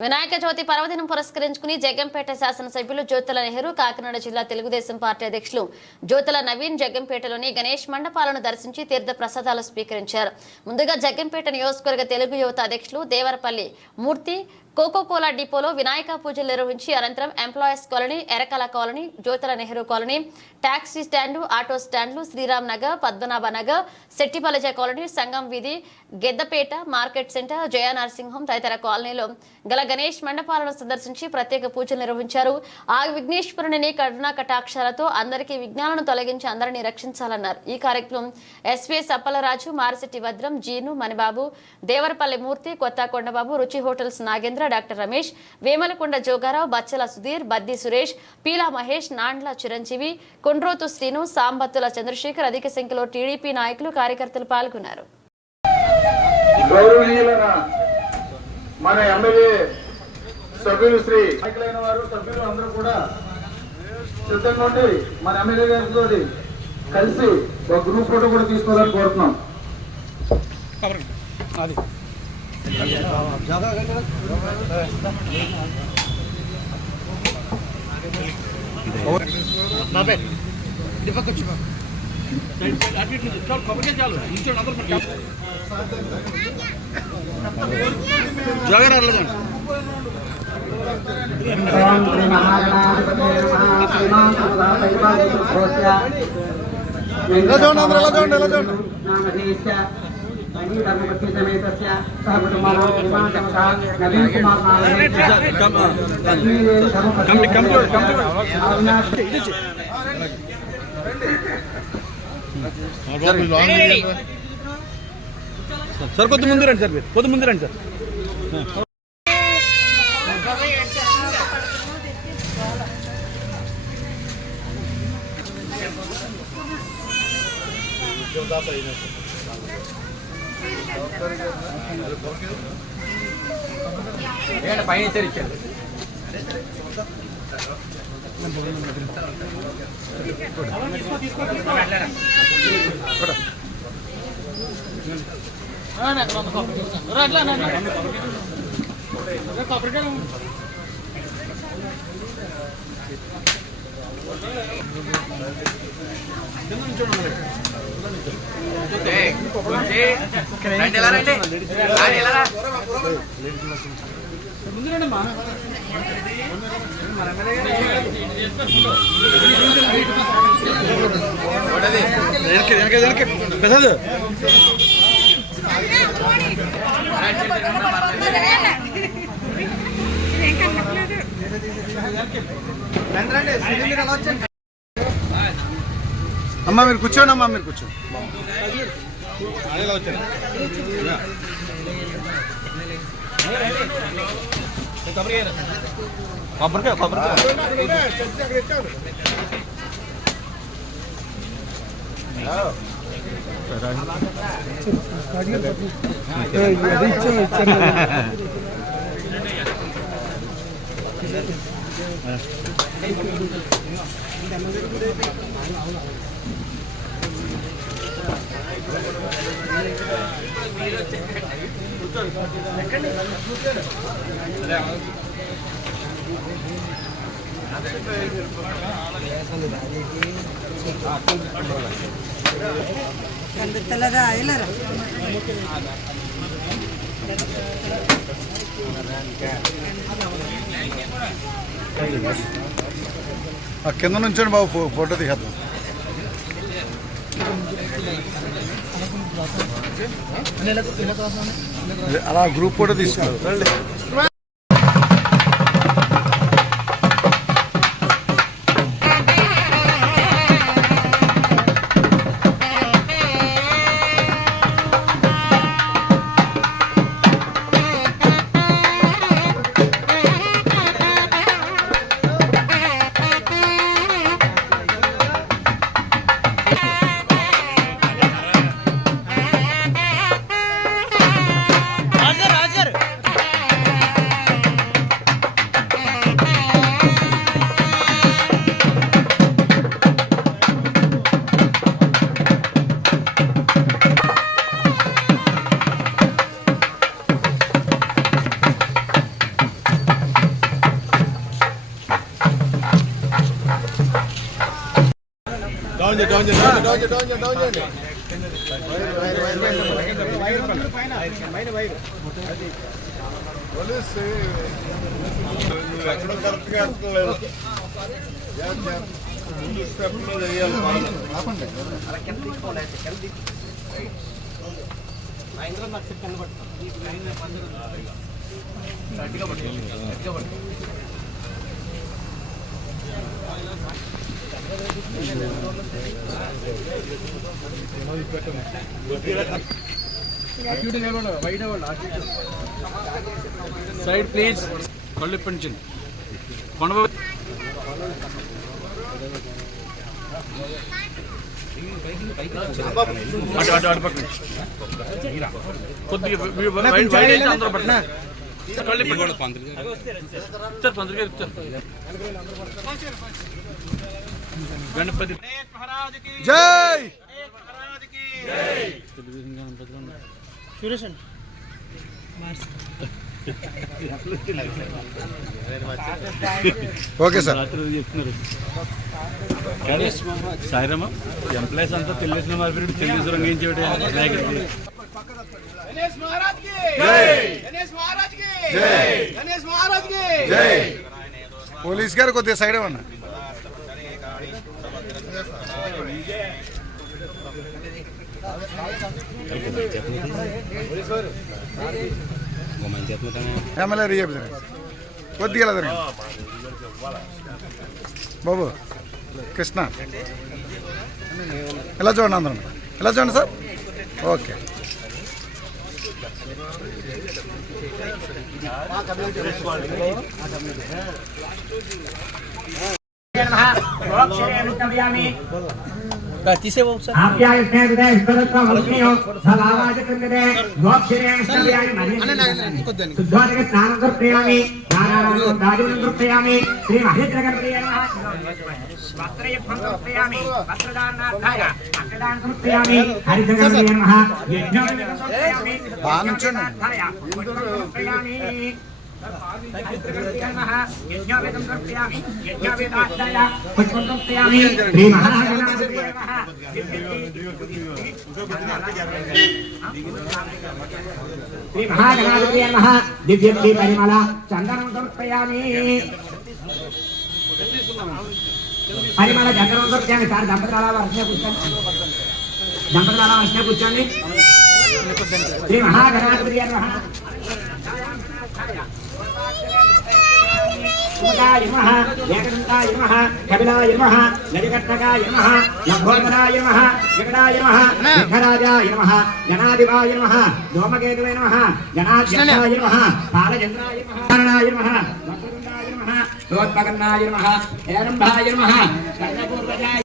వినాయక చవితి పర్వదినం పురస్కరించుకుని జగ్గంపేట శాసనసభ్యులు జ్యోతుల నెహ్రూ కాకినాడ జిల్లా తెలుగుదేశం పార్టీ అధ్యక్షులు జ్యోతుల నవీన్ జగ్గంపేటలోని గణేష్ మండపాలను దర్శించి తీర్థ ప్రసాదాలు స్వీకరించారు. ముందుగా జగ్గంపేట నియోజకవర్గ తెలుగు యువత అధ్యక్షులు దేవరపల్లి మూర్తి కోకోకోలా డిపోలో వినాయక పూజలు నిర్వహించి అనంతరం employees colony, Erakala colony, Jyothula Nehru colony, taxi stand, auto స్టాండ్లు, శ్రీరామ్ నగర్, పద్మనాభ నగర్, శెట్టిపలజ కాలనీ, సంగం వీధి, గెద్దపేట, మార్కెట్ సెంటర్, జయ నరసింహం తదితర కాలనీలో గల గణేష్ మండపాలను సందర్శించి ప్రత్యేక పూజలు నిర్వహించారు. ఆ విఘ్నేశ్వరుని కరుణా కటాక్షాలతో అందరికీ విఘ్నాలను తొలగించి అందరినీ రక్షించాలన్నారు. ఈ కార్యక్రమం ఎస్వీ సప్పలరాజు, మారిశెట్టి భద్రం, జీను, మణిబాబు, దేవరపల్లి మూర్తి, కొత్త కొండబాబు, రుచి హోటల్స్ నాగేంద్ర, డాక్టర్ రమేష్, వేమలకొండ జోగారావు, బచ్చల సుధీర్, బద్ది సురేష్, పీలా మహేష్, నాండ్ల చిరంజీవి, కొండ్రోతు శ్రీను, సాంబత్తుల చంద్రశేఖర్ అధిక సంఖ్యలో టీడీపీ నాయకులు, కార్యకర్తలు పాల్గొన్నారు. మన ఎమ్మెల్యే సభ్యులు శ్రీ నాయకులైన వారు సభ్యులు అందరూ కూడా సిద్ధంగా ఉండి మన ఎమ్మెల్యే గారితో కలిసి ఒక గ్రూప్ ఫోటో కూడా తీసుకోవాలని కోరుతున్నాం. సార్ కొద్ది ముందు రండి సార్, కొద్ది ముందు రండి సార్. పైన ఇచ్చారు అమ్మా మీరు కూర్చోండి, అమ్మా మీరు కూర్చోండి. కింద నుంచండి బాబు, ఫోటో తీసేద్దాం. అలా గ్రూప్ ఫోటో తీసుకోవాలి. Side please. కళ్ళు ఇప్పించండి. కొండబాబు అటు పక్కన కొద్దిగా వైడ్ అయితే అందరూ పట్టిన కళ్ళు ఇప్పండి. సార్ పంతులు గారు ఇచ్చారు. గణపతి జై ఓకే సార్. చెప్తున్నారు సాయిరామ ఎంప్లాయీస్ అంతా తెలిసిన మార్పిడి తెలుగు రంగం ఏం చేయడం పోలీస్ గారు కొద్దిగా సైడ్ ఇవ్వండి. ఎమ్మెల్యే రియబ్ కొద్దిగా బాబు కృష్ణ ఎలా చూడండి, అందరం ఎలా చూడండి సార్. ఓకే దివ్య పరిమళ చందనం సమర్పయామి. పరిమళ చందనం సమర్పయామి. సార్ దంపతుల వర్ష కూర్చోండి. దంపతుల వర్ష కూర్చోండి. శ్రీ మహాగణాధిపతి ఏకదంతాయ నమః, కపిలాయ నమః, నదికర్ణకాయ నమః, లంబోదరాయ నమః, జగడాయ నమః, విఘ్నరాజాయ నమః, జనాధిపాయ నమః, ధూమకేతువే నమః, జనాధ్యక్షాయ నమః, బాలచంద్రాయ నమః, నారాయణాయ నమః, వక్రతుండాయ నమః, సోత్పకర్ణాయ నమః, హేరంభాయ నమః, సర్వపూర్వజాయ